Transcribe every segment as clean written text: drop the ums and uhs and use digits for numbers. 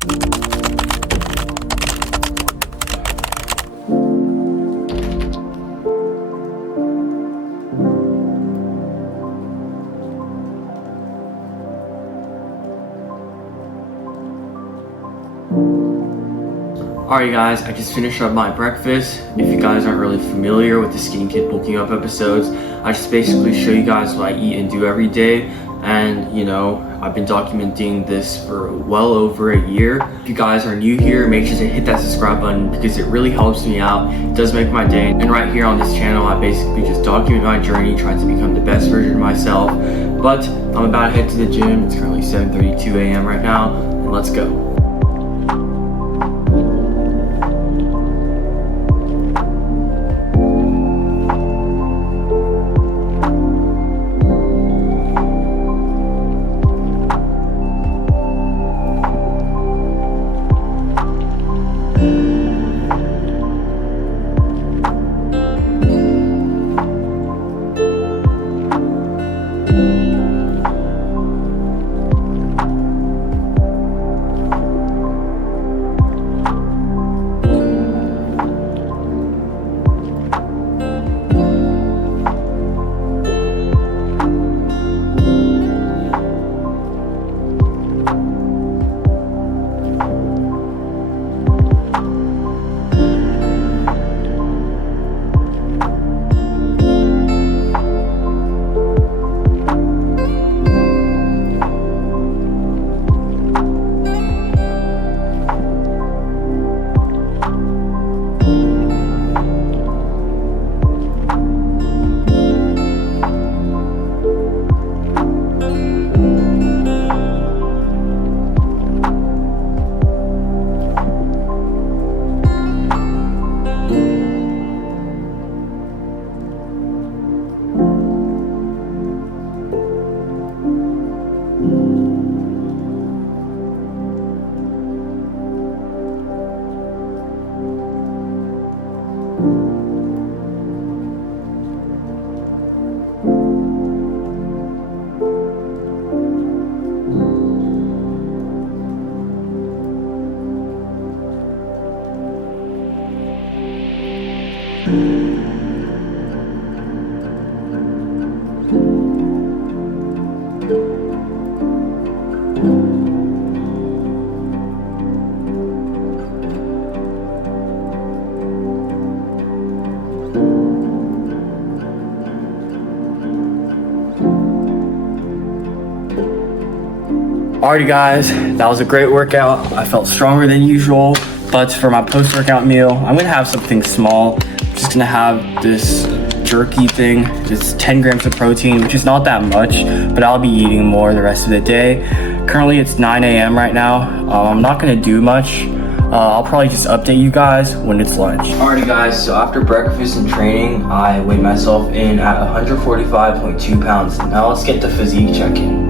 Alright guys, I just finished up my breakfast. If you guys aren't really familiar with the Skinny Kid Bulking Up episodes, I just basically show you guys what I eat and do every day. And you know, I've been documenting this for well over a year. If you guys are new here, make sure to hit that subscribe button because it really helps me out. It does make my day. And right here on this channel, I basically just document my journey, trying to become the best version of myself. But I'm about to head to the gym. It's currently 7:32 a.m. right now, and let's go. Alrighty guys, that was a great workout. I felt stronger than usual, but for my post-workout meal, I'm gonna have something small. I'm just gonna have this jerky thing. It's 10 grams of protein, which is not that much, but I'll be eating more the rest of the day. Currently it's 9 a.m. right now. I'm not gonna do much. I'll probably just update you guys when it's lunch. Alrighty guys, so after breakfast and training, I weighed myself in at 145.2 pounds. Now let's get the physique check-in.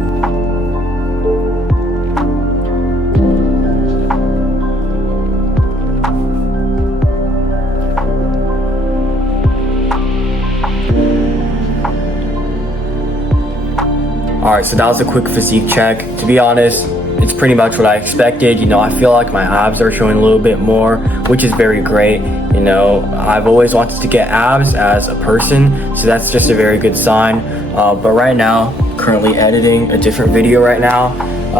Alright, so that was a quick physique check. To be honest, it's pretty much what I expected. You know, I feel like my abs are showing a little bit more, which is very great. You know, I've always wanted to get abs as a person, so that's just a very good sign. But right now, currently editing a different video right now.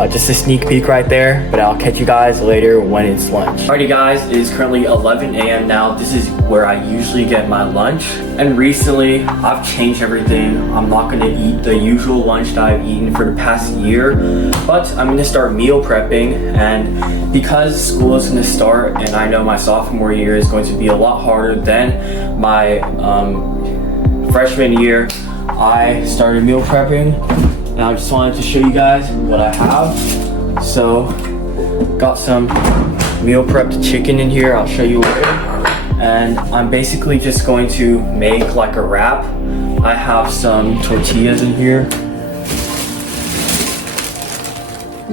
Just a sneak peek right there, but I'll catch you guys later when it's lunch. Alrighty guys, it is currently 11 a.m. now. This is where I usually get my lunch. And recently, I've changed everything. I'm not gonna eat the usual lunch that I've eaten for the past year, but I'm gonna start meal prepping. And because school is gonna start, and I know my sophomore year is going to be a lot harder than my freshman year, I started meal prepping. And I just wanted to show you guys what I have. So, got some meal prepped chicken in here. I'll show you later. And I'm basically just going to make like a wrap. I have some tortillas in here.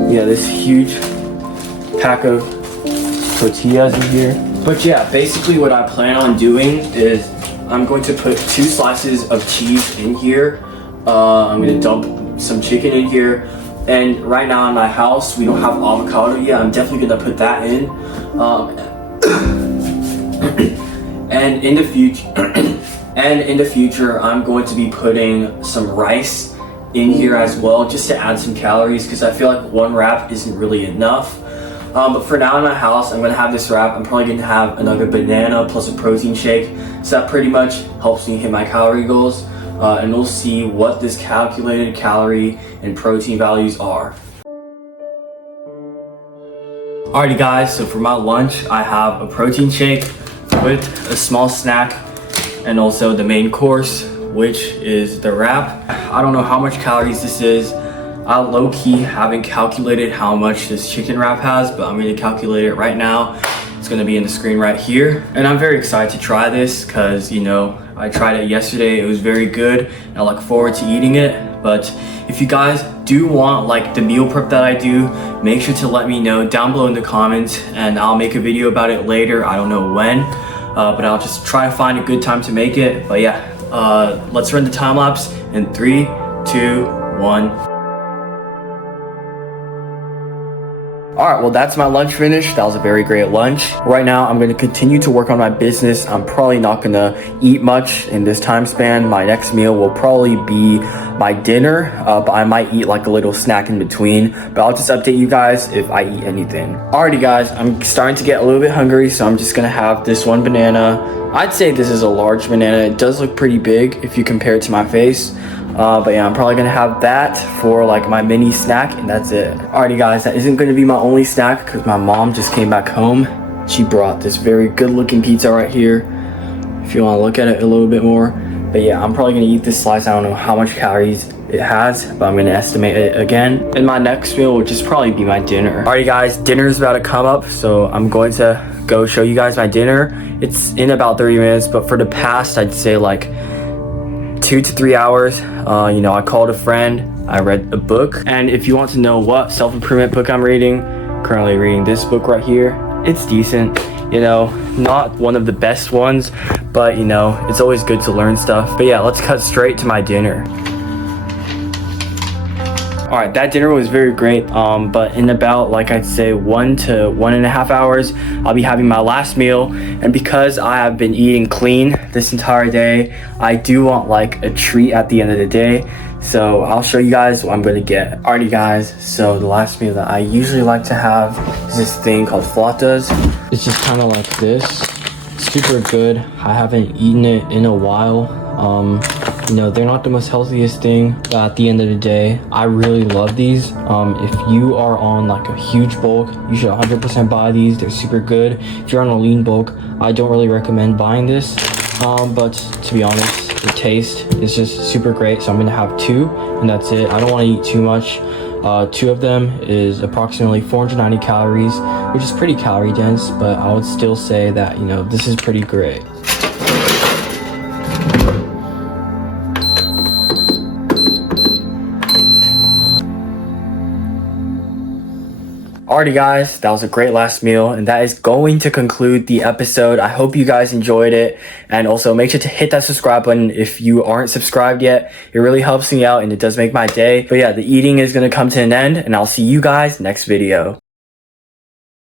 Yeah, this huge pack of tortillas in here. But yeah, basically what I plan on doing is I'm going to put 2 slices of cheese in here. I'm gonna dump some chicken in here, And right now in my house, we don't have avocado yet. I'm definitely gonna put that in. And in the future, I'm going to be putting some rice in here as well, just to add some calories, because I feel like one wrap isn't really enough. But for now in my house, I'm gonna have this wrap. I'm probably gonna have another banana plus a protein shake. So that pretty much helps me hit my calorie goals. And we'll see what this calculated calorie and protein values are. Alrighty guys, so for my lunch, I have a protein shake with a small snack and also the main course, which is the wrap. I don't know how much calories this is. I low-key haven't calculated how much this chicken wrap has, but I'm gonna calculate it right now. It's gonna be in the screen right here. And I'm very excited to try this because, you know, I tried it yesterday. It was very good and I look forward to eating it. But if you guys do want like the meal prep that I do, make sure to let me know down below in the comments and I'll make a video about it later. I don't know when, but I'll just try to find a good time to make it. But yeah, let's run the time lapse in 3, 2, 1. Alright, well that's my lunch finished. That was a very great lunch. Right now, I'm going to continue to work on my business. I'm probably not going to eat much in this time span. My next meal will probably be my dinner, but I might eat like a little snack in between. But I'll just update you guys if I eat anything. Alrighty guys, I'm starting to get a little bit hungry, so I'm just going to have this one banana. I'd say this is a large banana. It does look pretty big if you compare it to my face. But yeah, I'm probably gonna have that for like my mini snack and that's it. Alrighty guys, that isn't gonna be my only snack because my mom just came back home. She brought this very good looking pizza right here, if you wanna look at it a little bit more. But yeah, I'm probably gonna eat this slice. I don't know how much calories it has, but I'm gonna estimate it again. And my next meal will just probably be my dinner. Alrighty guys, dinner's about to come up, so I'm going to go show you guys my dinner. It's in about 30 minutes, but for the past, I'd say like 2 to 3 hours. You know, I called a friend, I read a book, and if you want to know what self-improvement book I'm reading, currently reading this book right here. It's decent, you know, not one of the best ones, but you know, it's always good to learn stuff. But yeah, let's cut straight to my dinner. Alright, that dinner was very great, but in about, like I'd say 1 to 1.5 hours, I'll be having my last meal. And because I have been eating clean this entire day, I do want like a treat at the end of the day. So I'll show you guys what I'm gonna get. Alrighty guys, so the last meal that I usually like to have is this thing called flautas. It's just kind of like this. Super good. I haven't eaten it in a while. You know, they're not the most healthiest thing, but at the end of the day, I really love these. If you are on like a huge bulk, you should 100% buy these. They're super good. If you're on a lean bulk, I don't really recommend buying this. But to be honest, the taste is just super great. So I'm gonna have 2 and that's it. I don't want to eat too much. 2 of them is approximately 490 calories, which is pretty calorie dense, but I would still say that, you know, this is pretty great. Alrighty guys, that was a great last meal and that is going to conclude the episode. I hope you guys enjoyed it, and also make sure to hit that subscribe button if you aren't subscribed yet. It really helps me out and it does make my day. But yeah, the eating is going to come to an end and I'll see you guys next video.